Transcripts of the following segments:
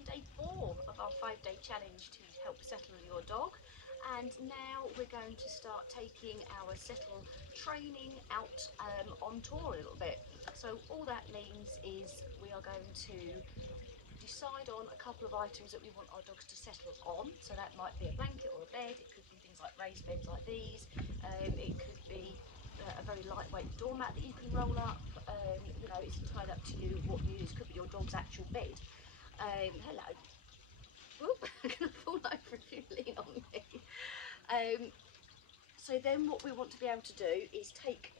on day 4 of our 5-day challenge to help settle your dog, and now we're going to start taking our settle training out on tour a little bit. So all that means is we are going to decide on a couple of items that we want our dogs to settle on. So that might be a blanket or a bed, it could be things like raised beds like these, it could be a very lightweight doormat that you can roll up. You know, it's entirely up to you what you use. Could be your dog's actual bed. Hello. Whoop, I'm going to fall over if you lean on me. So then what we want to be able to do is take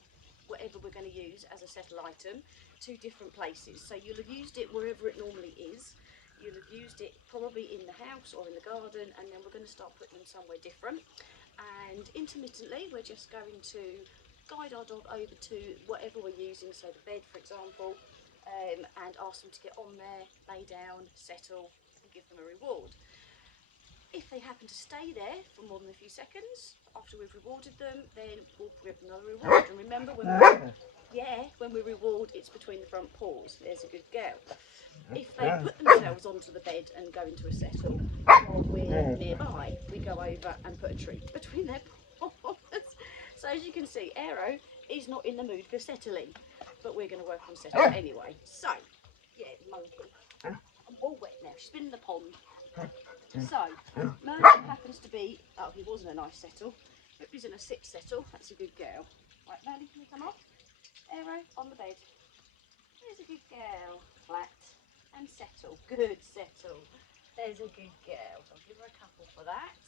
whatever we're going to use as a settle item to different places. So you'll have used it wherever it normally is. You'll have used it probably in the house or in the garden, and then we're going to start putting them somewhere different. And intermittently we're just going to guide our dog over to whatever we're using, so the bed for example, and ask them to get on there, lay down, settle, and give them a reward. If they happen to stay there for more than a few seconds after we've rewarded them, then we'll give them another reward. And remember, when we reward, it's between the front paws. There's a good girl. If they put themselves onto the bed and go into a settle while we're nearby, we go over and put a treat between their paws. So as you can see, Aero is not in the mood for settling, but we're going to work on settling anyway. So, yeah, monkey. I'm all wet now. She's been in the pond. So, Merlin happens to be, oh, he wasn't a nice settle, but he's in a sit settle. That's a good girl. Right, Merlin, can you come off? Aero, on the bed. There's a good girl. Flat and settle. Good settle. There's a good girl. I'll give her a couple for that.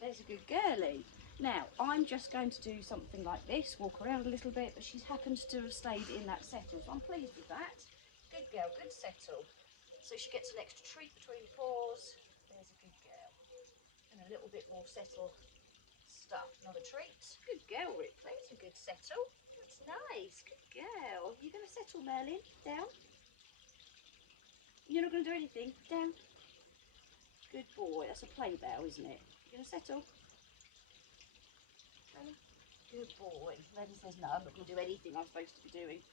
There's a good girlie. Now, I'm just going to do something like this, walk around a little bit, but she's happened to have stayed in that settle, so I'm pleased with that. Good girl, good settle. So she gets an extra treat between paws. There's a good girl. And a little bit more settle stuff. Another treat. Good girl, Ripley. It's a good settle. That's nice. Good girl. You're going to settle, Merlin. Down. You're not going to do anything. Down. Good boy. That's a play bow, isn't it? You're going to settle. Good boy. Merlin says, no, I'm not going to do anything I'm supposed to be doing.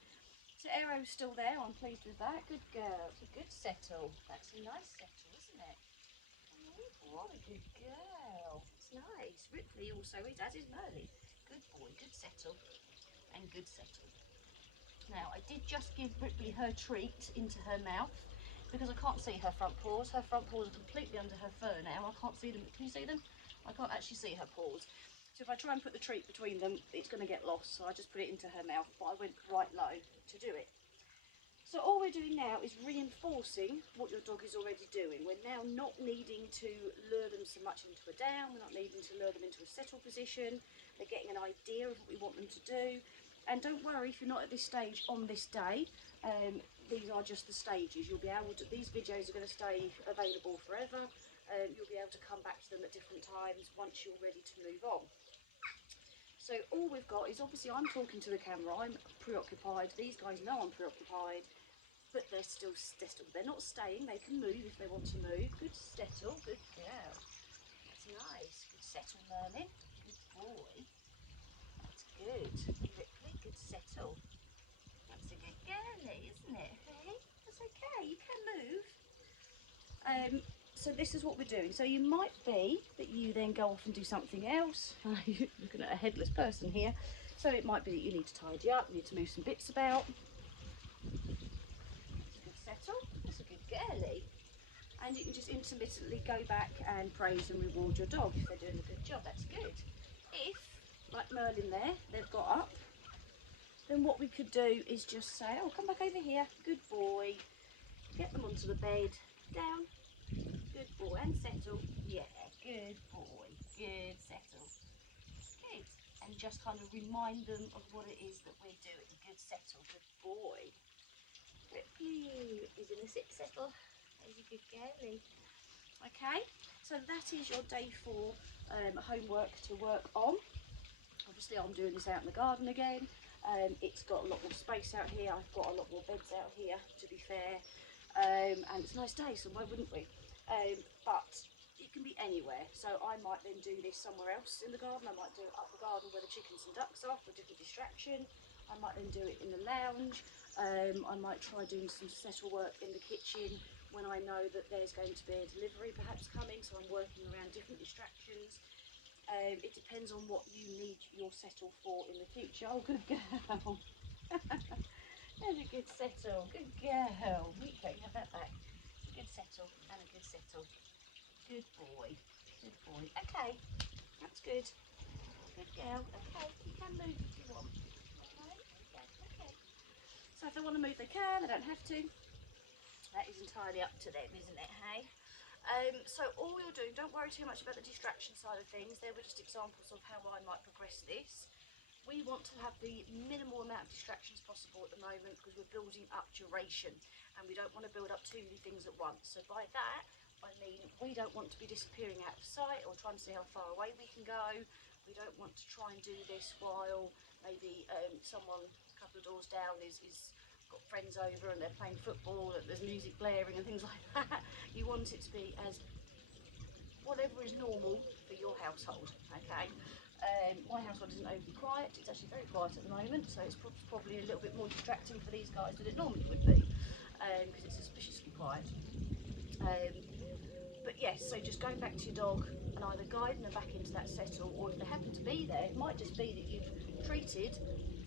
So Aero's still there. I'm pleased with that. Good girl. It's a good settle. That's a nice settle, isn't it? Oh, what a good girl. It's nice. Ripley also is, as is Merlin. Good boy, good settle, and good settle. Now, I did just give Ripley her treat into her mouth because I can't see her front paws. Her front paws are completely under her fur now. I can't see them. Can you see them? I can't actually see her paws. So if I try and put the treat between them, it's going to get lost. So I just put it into her mouth, but I went right low to do it. So all we're doing now is reinforcing what your dog is already doing. We're now not needing to lure them so much into a down, we're not needing to lure them into a settle position. They're getting an idea of what we want them to do. And don't worry if you're not at this stage on this day, these are just the stages. You'll be able to, these videos are going to stay available forever. You'll be able to come back to them at different times once you're ready to move on. So all we've got is, obviously I'm talking to the camera, I'm preoccupied, these guys know I'm preoccupied, but they're still settled. They're not staying, they can move if they want to move. Good settle, good girl. That's nice. Good settle, Merlin. Good boy. That's good. Ripley, good settle. That's a good girlie, isn't it? Hey? That's okay, you can move. So this is what we're doing. So you might be that you then go off and do something else. You're looking at a headless person here. So it might be that you need to tidy up, you need to move some bits about. Settle. That's a good girlie. And you can just intermittently go back and praise and reward your dog if they're doing a good job. That's good. If, like Merlin there, they've got up, then what we could do is just say, oh, come back over here. Good boy. Get them onto the bed. Down. Good boy. And settle. Yeah, good boy. Good settle. Good. And just kind of remind them of what it is that we're doing. Good settle. Good boy. Ripley is in the sit settle. There's a good girlie. Okay, so that is your day 4 homework to work on. Obviously I'm doing this out in the garden again. It's got a lot more space out here. I've got a lot more beds out here, to be fair. And it's a nice day, so why wouldn't we? But it can be anywhere. So I might then do this somewhere else in the garden. I might do it up the garden where the chickens and ducks are for a different distraction. I might then do it in the lounge. I might try doing some settle work in the kitchen when I know that there's going to be a delivery perhaps coming, so I'm working around different distractions. It depends on what you need your settle for in the future. Oh, good girl. There's a good settle. Good girl. Rico, have that back. A good settle and a good settle. Good boy. Good boy. Okay, that's good. Good girl. Okay, you can move if you want. Alright, okay, okay. So if they want to move, they can. They don't have to. That is entirely up to them, isn't it, hey? So all you're doing, don't worry too much about the distraction side of things. They were just examples of how I might progress this. We want to have the minimal amount of distractions possible at the moment because we're building up duration and we don't want to build up too many things at once. So by that, I mean we don't want to be disappearing out of sight or trying to see how far away we can go. We don't want to try and do this while maybe someone a couple of doors down is got friends over and they're playing football, and there's music blaring and things like that. You want it to be as whatever is normal for your household, okay? My household isn't overly quiet, it's actually very quiet at the moment, so it's probably a little bit more distracting for these guys than it normally would be, because it's suspiciously quiet. But yes, so just going back to your dog and either guiding them back into that settle, or if they happen to be there, it might just be that you've treated,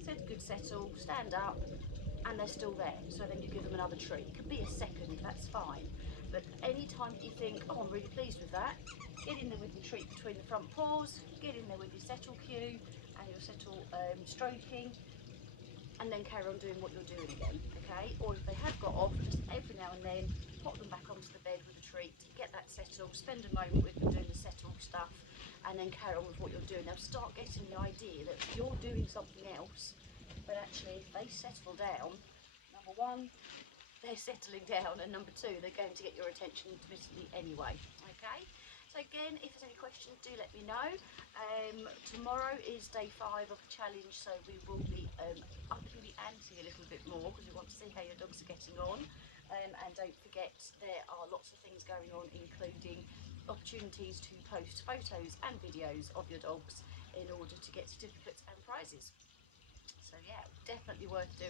said good settle, stand up, and they're still there. So then you give them another treat. It could be a second, that's fine. But any time that you think, oh, I'm really pleased with that, get in there with your treat between the front paws, get in there with your settle cue and your settle stroking, and then carry on doing what you're doing again, okay? Or if they have got off, just every now and then, pop them back onto the bed with a treat, get that settle, spend a moment with them doing the settle stuff, and then carry on with what you're doing. They'll start getting the idea that you're doing something else, but actually if they settle down, number one, they're settling down, and number two, they're going to get your attention intermittently anyway, okay? So again, if there's any questions, do let me know. Tomorrow is day 5 of the challenge, so we will be upping the ante a little bit more because we want to see how your dogs are getting on. And don't forget, there are lots of things going on, including opportunities to post photos and videos of your dogs in order to get certificates and prizes. So yeah, definitely worth doing.